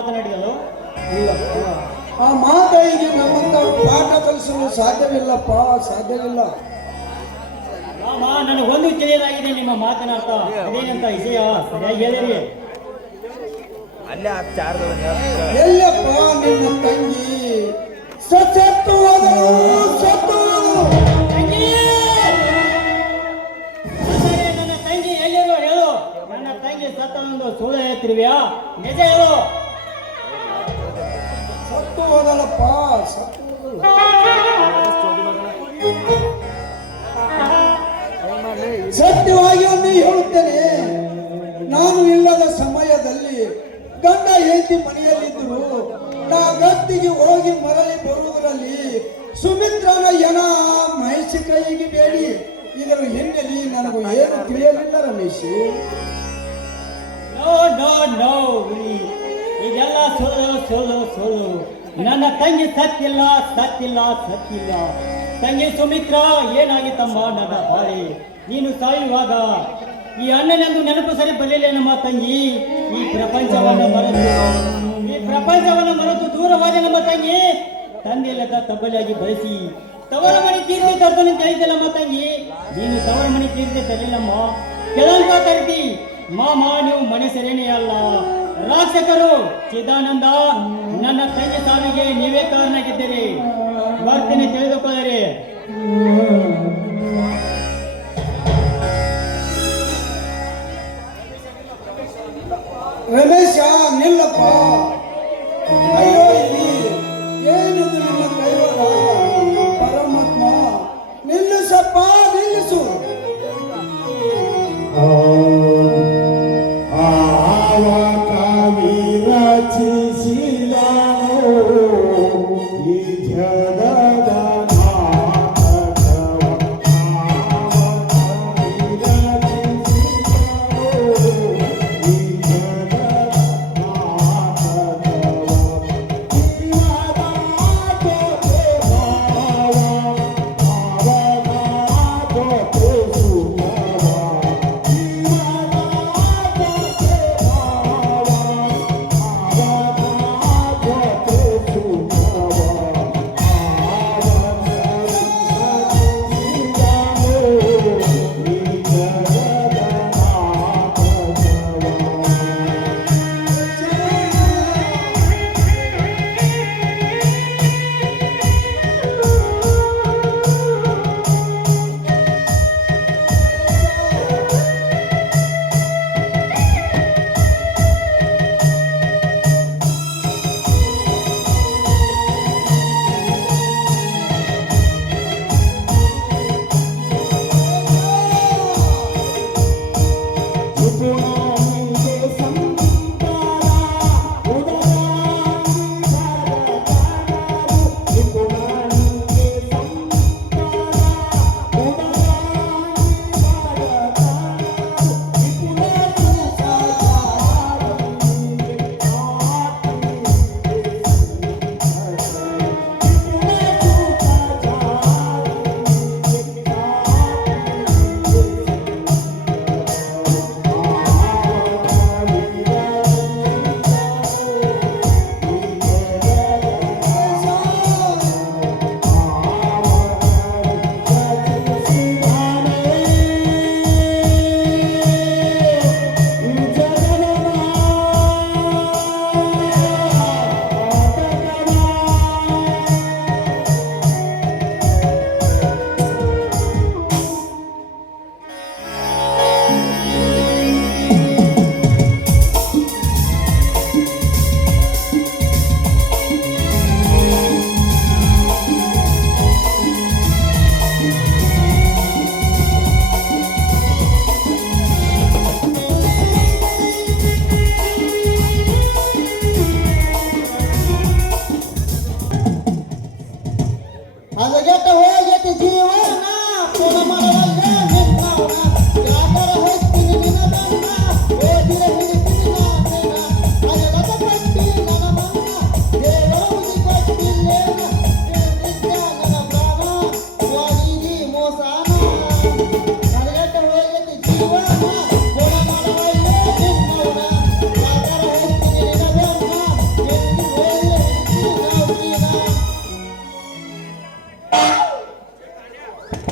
ಮಾತನಾಡಿದಳು? ಇಲ್ಲಪ್ಪ, ಆ ಮಾತಾಯಿಗೆ ನಮ್ಮಂತ ಪಾಠ ಕಲಿಸಲು ಸಾಧ್ಯವಿಲ್ಲಪ್ಪ, ಸಾಧ್ಯವಿಲ್ಲ. ಮಾಮ, ನನಗೊಂದು ತಿಳಿಯಲಾಗಿದೆ ನಿಮ್ಮ ಮಾತಿನ ಅರ್ಥ. ಅದೇನಂತ ವಿಷಯ ಸರಿಯಾಗಿ ಹೇಳಿರಿ. ಎಲ್ಲಪ್ಪ ನಿನ್ನ ತಂಗಿ ಸತ್ತು ಹೋದಳು, ಸತ್ತು ಹೋದಳು. ನನ್ನ ತಂಗಿ ಎಲ್ಲಿರೋ ಹೇಳು. ನನ್ನ ತಂಗಿ ಸತ್ತನೊಂದು ಸುಳ್ಳು ಹೇಳ್ತಿರ್ವಿಯಾ? ನಿಜ ಹೇಳು. ಸತ್ತು ಹೋದಳಪ್ಪ, ಸತ್ತು ಹೋದಳು. ಸತ್ಯವಾಗಿ ಒಂದು ಹೇಳುತ್ತೇನೆ. ನಾನು ಇಲ್ಲದ ಸಮಯದಲ್ಲಿ ಗಂಡ ಹೆಂಡತಿ ಮನೆಯಲ್ಲಿದ್ದರು. ನಾ ಗದ್ದಿಗೆ ಹೋಗಿ ಮರಳಿ ಬರುವುದರಲ್ಲಿ ಸುಮಿತ್ರನ ಯನ ಮಹೇಶ್ ಕೈಗೆ ಬೇಡಿ. ಇದರ ಹಿನ್ನೆಲೆ ನನಗೂ ಏನು ತಿಳಿಯಲಿಲ್ಲ ರಮೇಶ್. ನೋ ನೋ ನೋ, ಇದೆಲ್ಲ ಸುಳ್ಳು ಸುಳ್ಳು ಸುಳ್ಳು. ನನ್ನ ತಂಗಿ ಸತ್ತಿಲ್ಲ ಸತ್ತಿಲ್ಲ ಸತ್ತಿಲ್ಲ. ತಂಗಿ ಸುಮಿತ್ರ ಏನಾಗಿತ್ತಮ್ಮ ನನ್ನ ಬಾಳಿ? ನೀನು ಸಾಯುವಾಗ ಈ ಅಣ್ಣನೆಂದು ನೆನಪು ಸರಿ ಬರಲಿಲ್ಲ ನಮ್ಮ ತಂಗಿ. ಈ ಪ್ರಪಂಚವನ್ನು ಮರೆತು ದೂರವಾದ ನಮ್ಮ ತಂಗಿ. ತಂದೆಲ್ಲದ ತಬ್ಬಲಿಯಾಗಿ ಬಳಸಿ ತವರ ಮನೆ ತೀರ್ತಿ ತರ್ತಾನೆ ತಿಳಿದಿಲ್ಲ ನಮ್ಮ ತಂಗಿ. ನೀನು ತವರ ಮನೆ ತೀರ್ತಿ ತರಲಿಲ್ಲಮ್ಮ, ಕೆಳಂಕ ತರ್ತಿ. ಮಾಮ, ನೀವು ಮನೆ ಸೆರೆನೇ ಅಲ್ಲ, ರಾಕ್ಷಕರು. ಚಿದಾನಂದ, ನನ್ನ ತಂಗಿ ಸಾವಿಗೆ ನೀವೇ ಕಾರಣವಾಗಿದ್ದೀರಿ. ಬರ್ತೀನಿ, ತಿಳಿದುಕೊಳ್ಳಿರಿ. ರಮೇಶ ನಿಲ್ಲಪ್ಪ. ಅಯ್ಯೋ, ಏನಿದು ನಿನ್ನ ಕೈವಾಡ? ಪರಮಾತ್ಮ, ನಿಲ್ಲಿಸಪ್ಪ, ನಿಲ್ಲಿಸು.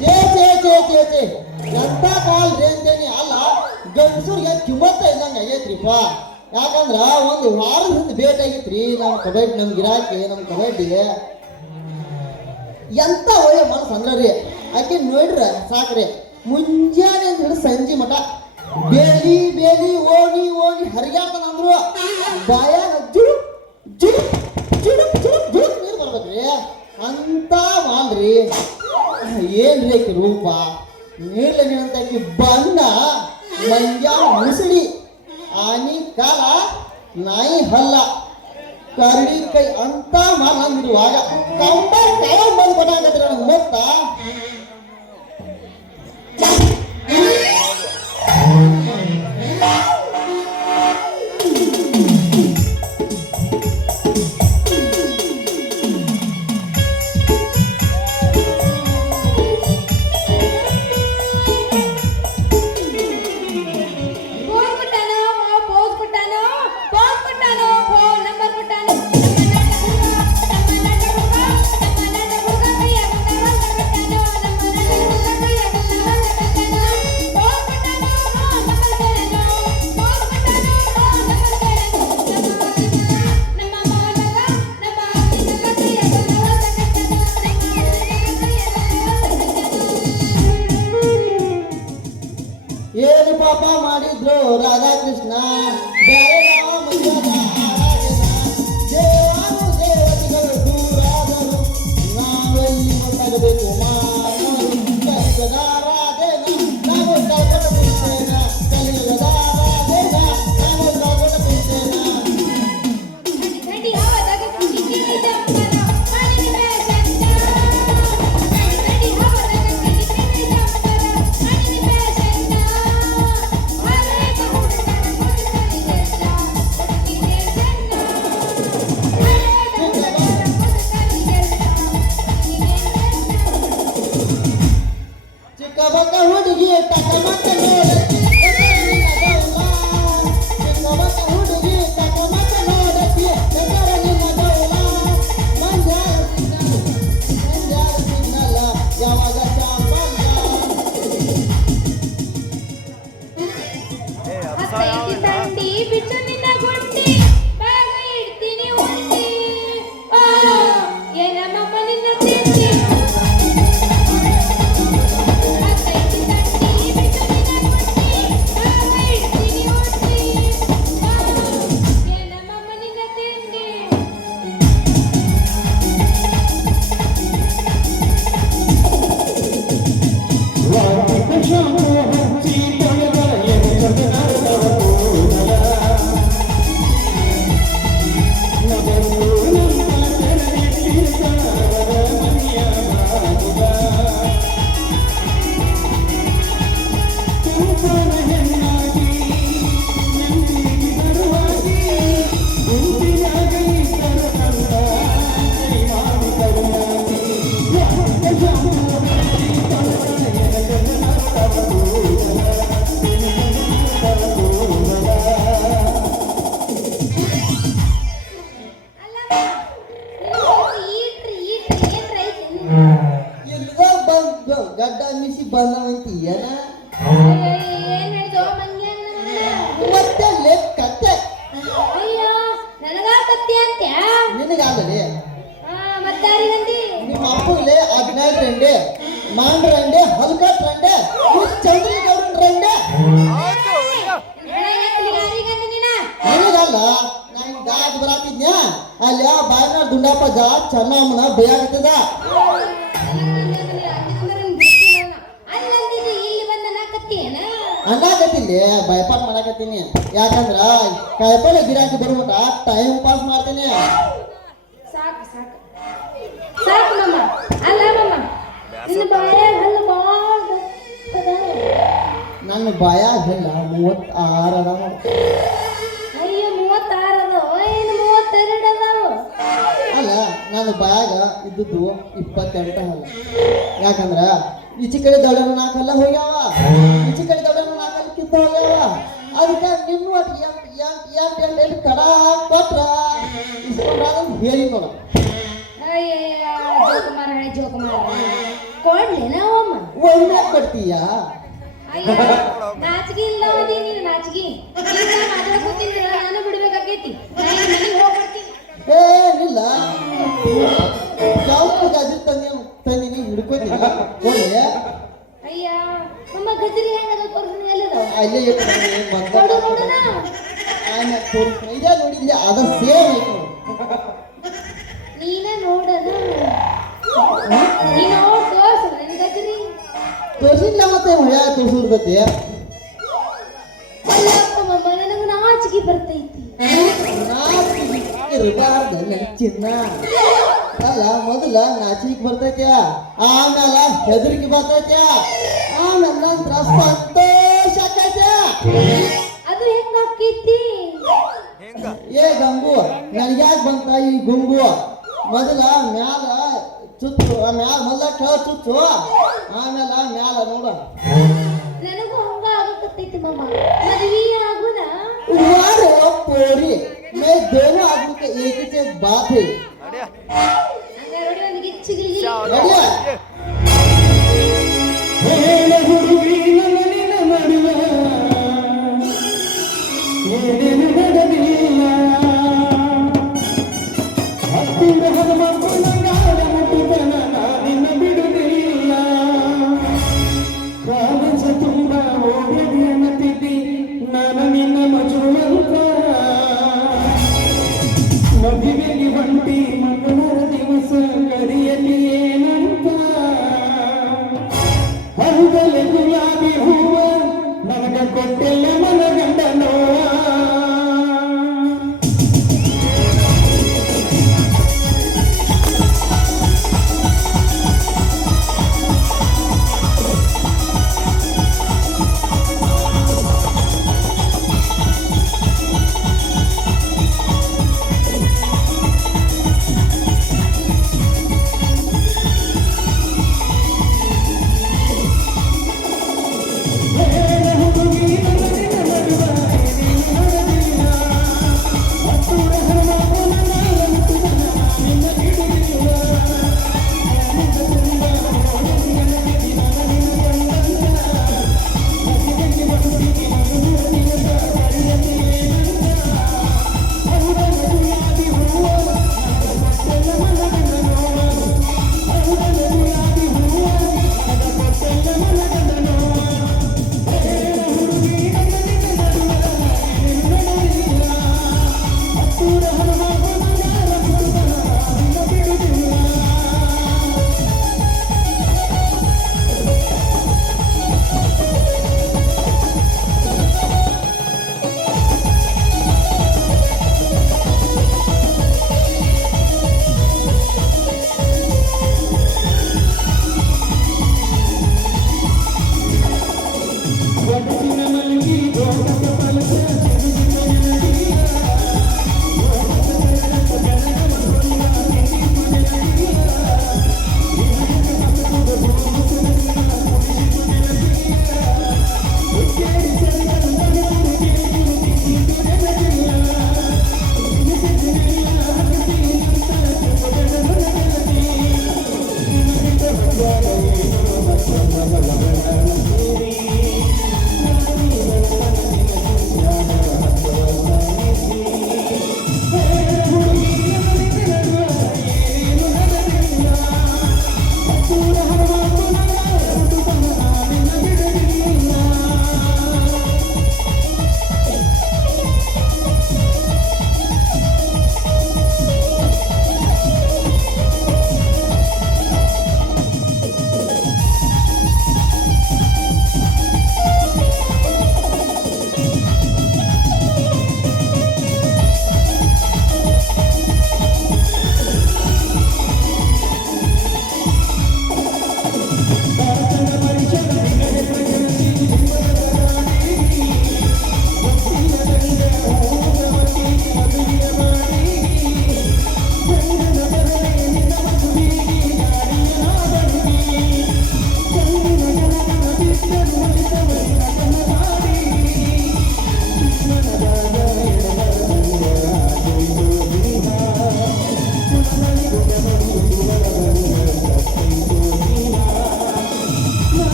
ಛೇ ಛೇ ಛೇ ಛೇ ಛೇ ಎಂತ ಕಾಲ್ರಿ ಅಂತೇನಿ. ಅಲ್ಲ ಗಂಡಸೂರಿಗೆ ಕಿಮ್ಮತ್ತ ಇದ್ದಂಗೆ ಆಗೈತ್ರಿಪ್ಪ. ಯಾಕಂದ್ರ ಒಂದು ವಾರದ ಹಿಂದೆ ಭೇಟಿ ಆಗಿತ್ರಿ ನಮ್ಮ ಗಿರಾಕಿ ನಮ್ಮ ಕಬಡ್ಡಿಗೆ. ಎಂತ ಒಳ್ಳೆ ಮನಸ್ಸು ಅಂದ್ರಿ ಆಕೆ ನೋಡ್ರ ಸಾಕ್ರಿ. ಮುಂಜಾನೆ ಅಂತ ಹಿಡಿದು ಸಂಜೆ ಮಠ ಬೇಲಿ ಬೇಲಿ ಓಣಿ ಓಣಿ ಹರಿಗಾಡ್ತಾನ ಅಂದ್ರು ಬಾಯಾಗ ಜುಡು ಜುಡು ಜುಡು ಜುಡು ಜುಡು ನೀರು ಬರ್ಬೇಕ್ರಿ. ಅಂತ ಮಾಡ್ರಿ ಏನ್ರಿ ಆಕಿ ರೂಪ ನೀರ್ಲಂತ ಆಕಿ ಬಣ್ಣ ಮಂಜ ಮುಸುಳಿ ಆನಿ ಕಾಲ ನಾಯಿ ಹಲ್ಲ ಕರಡಿ ಕೈ ಅಂತ ಮಾಡಿರುವಾಗ ಕಂಬರ್ ಕೈ ಬಂದು ಕೊಟ್ಟಾಗತ್ರಿ ನನಗೆ ಮೊತ್ತ. ಏನು ಪಾಪ ಮಾಡಿದ್ರು ರಾಧಾಕೃಷ್ಣ ಬೇರೆ ಯಾವ ಮರ್ಯಾದ ಆರಾಧನ ದೇವಾನು ದೇವತೆಗಳು ದೂರಾದರು ನಾವೆಲ್ಲಿ ಗೊತ್ತಾಗಬೇಕು ಮಾನವರು ಕಲಿಯುಗದ ರಾಧೇನ ನಾವು ಕಲ್ಪಟ ಪುರುಷೇನ ಕಲಿಯುಗದ ರಾಧೇನ ನಾವು ಕಲ್ಪಟ ಪುರುಷೇನ. ಚಿಕ್ಕ ಬಕ್ಕ ಹುಡುಗಿ ಟಕಮಕ ನೋಡತಿ ಚಿಕ್ಕ ಬಕ್ಕ ಹುಡುಗಿ ಟಕಮಕ ನೋಡತಿ ನಿನ್ನ ಗೌಲ ಮಂಜಾರ ಸಿಗ್ನಲ್ಲ ಯಾವಾಗ ಚಾಪಲ್ಲ. ತಂಡಿ ಬಿಚ್ಚು ನಿನ್ನ ಗುಂಡಿ ಬಾಗ ಇಡ್ತೀನಿ ಉಂಡಿ ಏನಮ್ಮ ನಿನ್ನ ತಿಂಡಿ ಗಡ್ಡ ಮಿಸಿ ಬಂದವಂತೀಯನ ಏನ್ ಹೇಳ್ದೋ ಮಂಗ್ಯಾನ ಮತ್ತೆ ಲೆಕ್ಕತ್ತೆ ಅಯ್ಯೋ ನನಗ ಕತ್ತಿ ಅಂತ್ಯ ನಿನಗಾಗಲಿ ಮತ್ತಾರಿಗಂದಿ ನಿಮ್ಮ ಅಪ್ಪಗಲೇ ಅಜ್ಞಾನ ರಂಡೆ ಮಾಂಡ್ ರಂಡೆ ಹಲ್ಕಟ್ ರಂಡೆ ಚೌಧರಿ ಗೌಡನ್ ರಂಡೆ ನಿನಗಲ್ಲ ನಾನು ದಾದ ಬರಾತಿದ್ನ್ಯ ಅಲ್ಲಿ ಬಾಯ್ನಾಡ್ ದುಂಡಪ್ಪ ಚೆನ್ನಮ್ಮನ ಬೇಯಾಗತ್ತದ ಅನ್ನಕತ್ತೀನಿ ಭಯಪಾಟ್ ಮಾಡಕತ್ತೀನಿ. ಯಾಕಂದ್ರ ಕಾಯಿಪಲ್ಲೆ ಗಿರಾಕಿ ಬರ್ಬಿಟ್ಟ ಟೈಮ್ ಪಾಸ್ ಮಾಡ್ತೀನಿ. ಸಾಕು ಸಾಕು ಸಾಕು ಮಮ್ಮ. ಅಲ್ಲ ಮಮ್ಮ ನಿನ್ನ ಬಾಯಾಗ ಹಲ್ಲು ಬಾಳ ನನ್ನ ಬಾಯಾಗ ಹಲ್ಲ 36 ಅದಾವ. ಅಯ್ಯೋ 36 ಅದಾವ ಏನು 32 ಅದಾವ? ಅಲ್ಲ ನನ್ನ ಬಾಯಾಗ ಇದ್ದದ್ದು 28 ಹಲ್ಲ. ಯಾಕಂದ್ರ ಈಚೆ ಕಡೆ ದೊಡ್ಡನ 4 ಹಲ್ಲ ಹೋಗ್ಯಾವ, ಈಚೆ ಕಡೆ ದೊಡ್ಡನ 4 ಹಲ್ಲ ಕಿತ್ತ ಹೋಗ್ಯಾವ. ಅದಕ್ಕೆ ನಿಮ್ಮ ಒಟ್ಟು ಕಡ ಕೊಟ್ರ ಇಸ್ಕೊಂಡ್ರ ಹೇಳಿ ನೋಡ. ಅಯ್ಯಯ್ಯ ಜೋಕುಮಾರ ಹಳೆ ಜೋಕುಮಾರ ಕೊಡ್ಲಿ ನಾವಮ್ಮ ಒಳ್ಳೆ ಕೊಡ್ತೀಯ ಅಯ್ಯ ನಾಚಿಗೆ ಇಲ್ಲ ಅದಿ ನೀನು ನಾಚಿಗೆ ಈಗ ಮಾತಾಡ್ಕೊತಿದ್ರ ನಾನು ಬಿಡ್ಬೇಕಾಗೈತಿ ನಾನು ಮನೆಗೆ ಹೋಗ್ಬಿಡ್ತೀನಿ ಏನಿಲ್ಲ ಯಾವ ಗಾಜಿ ತಂದಿನಿ ಹಿಡ್ಕೋತೀನಿ ಒಳ್ಳೆ ಅಯ್ಯ ನಮ್ಮ ಗಜರಿ ಹೆಂಗದ ತೋರ್ಸನಿ ಎಲ್ಲದ ಅಲ್ಲೇ ನೋಡು ನೋಡುನ ಆಮೇಲೆ ತೋರಿಸ್ತೀನಿ ಇದೇ ನೋಡಿಲ್ಲ ಅದ ಸೇಮ್ ಐತೆ ನೋಡು. ನೀನ ನೋಡನ ನೀನು ತೋರ್ಸು ನನ್ನ ಗಜರಿ ತೋರಿಸಿಲ್ಲ ಮತ್ತೆ ಹೊಯ ತೋರಿಸಿರ್ತೈತಿ ಅಲ್ಲಪ್ಪ ಮಮ್ಮ ನನಗೆ ನಾಚಿಕೆ ಬರ್ತೈತಿ ಇರಬಾರ್ದ ನನ್ನ ಚಿನ್ನ ಅಲ್ಲ ಮೊದಲ ನಾಚಿಕೆ ಬರ್ತೈತಿ ಆಮೇಲೆ ಹೆದರಿಕೆ ಬರ್ತೈತಿ ಆಮೇಲೆ ನಂತರ ಸಂತೋಷ ಆಕೈತಿ ಅದು ಹೆಂಗ ಆಕೈತಿ ಏ ಗಂಗು ನನಗ್ಯಾಕೆ ಬಂತ ಈ ಗುಂಗು ಮೊದಲ ಮ್ಯಾಲ ಚುಚ್ಚು ಮ್ಯಾಲ ಮೊದಲ ಕೆಳ ಚುಚ್ಚು ಆಮೇಲೆ ಮ್ಯಾಲ ನೋಡ ನನಗೂ ಹಂಗ ಆಗಕತ್ತೈತಿ ಮಮ್ಮ ಮದ್ವಿ ಆಗುನ वारे पोरी मैं दोनों आदमी के एक ही चीज बात है ಹಂಗ ನೋಡಿ ಒಂದು ಗಿಚ್ಚಿಗಿಲಿ बढ़िया ಹೇಳ ಹುಡುಗಿನ ಮನಿನ ನಡುವ ಏನೇನು ನಡೆದಿಲ್ಲ ಹತ್ತಿರ ಹನುಮಂತನಗಾದ ಮುಟ್ಟುತನ ನಾನಿನ್ನ ಬಿಡುವುದಿಲ್ಲ ಕಾಲಸ ತುಂಬ ಓಡಿ ಅನ್ನತಿದ್ದಿ ನಾನು ನಿನ್ನ ಮಜುವಂತ ಮದುವೆಗೆ ಹೊಂಟಿ ಮಂಗಳರ ದಿವಸ ಕರಿಯಲ್ಲಿ ಏನಂತ ಹೌದಲೆ ಗುಲಾಬಿ ಹೂವ ನನಗ ಕೊಟ್ಟೆಲ್ಲ ಮನಗಂಡ ನೋವ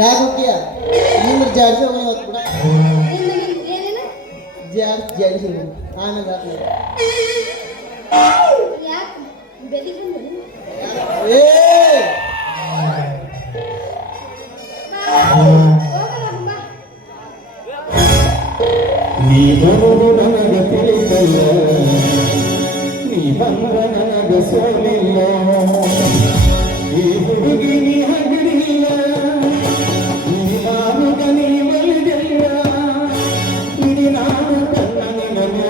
ಯಾಕೆ ಹೋಗ್ತೀಯ ನಿಂದ್ರ ಜಾಡ್ಸಿ ಹೋಗೋಣ ಇವತ್ತು ಕೂಡ ಏನೇನು ಜಾಡ್ಸಿ ಹೋಗೋಣ ಆಮೇಲೆ ರಾತ್ರಿ ಯಾಕೆ ಬೆದಿ ಬಂದು ಏ ಹೋಗಲ್ಲ ಬಾ ನೀ ಬರುವುದು ನನಗೆ ತಿಳಿದಲ್ಲ, ನೀ ಬಂದ ನನಗೆ ಸೋಲಿಲ್ಲ, ಈ ಹುಡುಗಿ ನೀ ಹಗಲಿಲ್ಲ, ನೀ ನಾನು ನೀ ಬಲಿದಿಲ್ಲ, ಇಡೀ ನಾನು ಕಣ್ಣ ನಿನ್ನ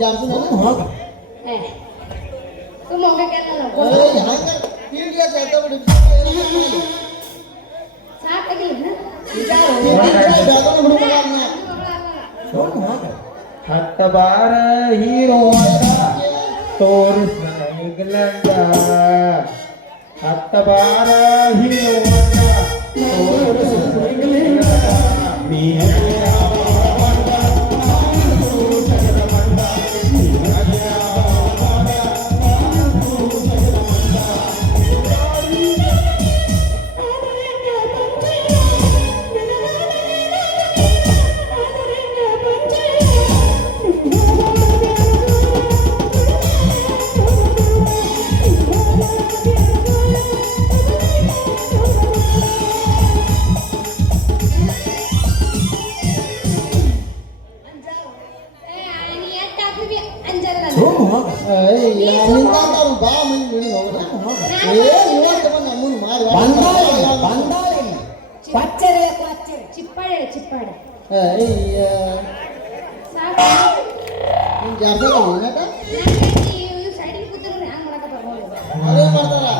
ಜಾಡ್ಸಿ ಹೋಗ ತುಂಬ ಹೋಗಕ್ಕೆಲ್ಲ ಸಾಕಾಗಿಲ್ಲ ಹತ್ತ ಬಾರ ಹೀರೋ ತೋರಿಸ ಇಂಗ್ಲೆಂಡ, ಹತ್ತ ಬಾರ ಹೀರೋ ತೋರಿಸ ಇಂಗ್ಲೆಂಡ, ಬಾ ಮಂದಿ ಮುಡಿ ಹೋಗೋಣ ಇವತ್ತು ಬಂದು ನಮ್ಮನ್ನು ಮಾಡಿ ಚಿಪ್ಪಾಳೆ ಚಿಪ್ಪಾಳೆ ಅಯ್ಯ ಸಾಕು ನಿನ್ ಜಾಸ್ತಿ ಏನಟ ಸೈಡಿಗೆ ಕೂತಿದ್ರೆ ಹ್ಯಾಂಗ್ ಮಾಡಕ ಬರ್ಬೋದು ಅದೇ ಮಾಡ್ತಾರ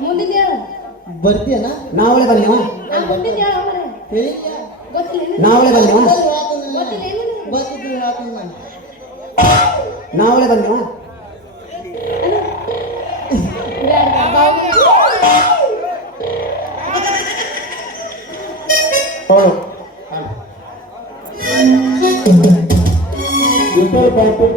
ಮುಂದಿನ ಹೇಳು ಬರ್ತೀಯನ ನಾವಳೆ ಬಂದೇವ ನಾ ಮುಂದಿನ ಹೇಳು ಮರೆ ಹೇಳಿದ್ಯಾ ಗೊತ್ತಿಲ್ಲ ನಾವಳೆ ಬಂದೇವ ಗೊತ್ತಿಲ್ಲ ಏನು ಬರ್ತಿದ್ರು ಹಾಕಿ ನಾನು ನಾವಳೆ ಬಂದೇವ ವಿಠಲ್ ಪಾಟೀಲ್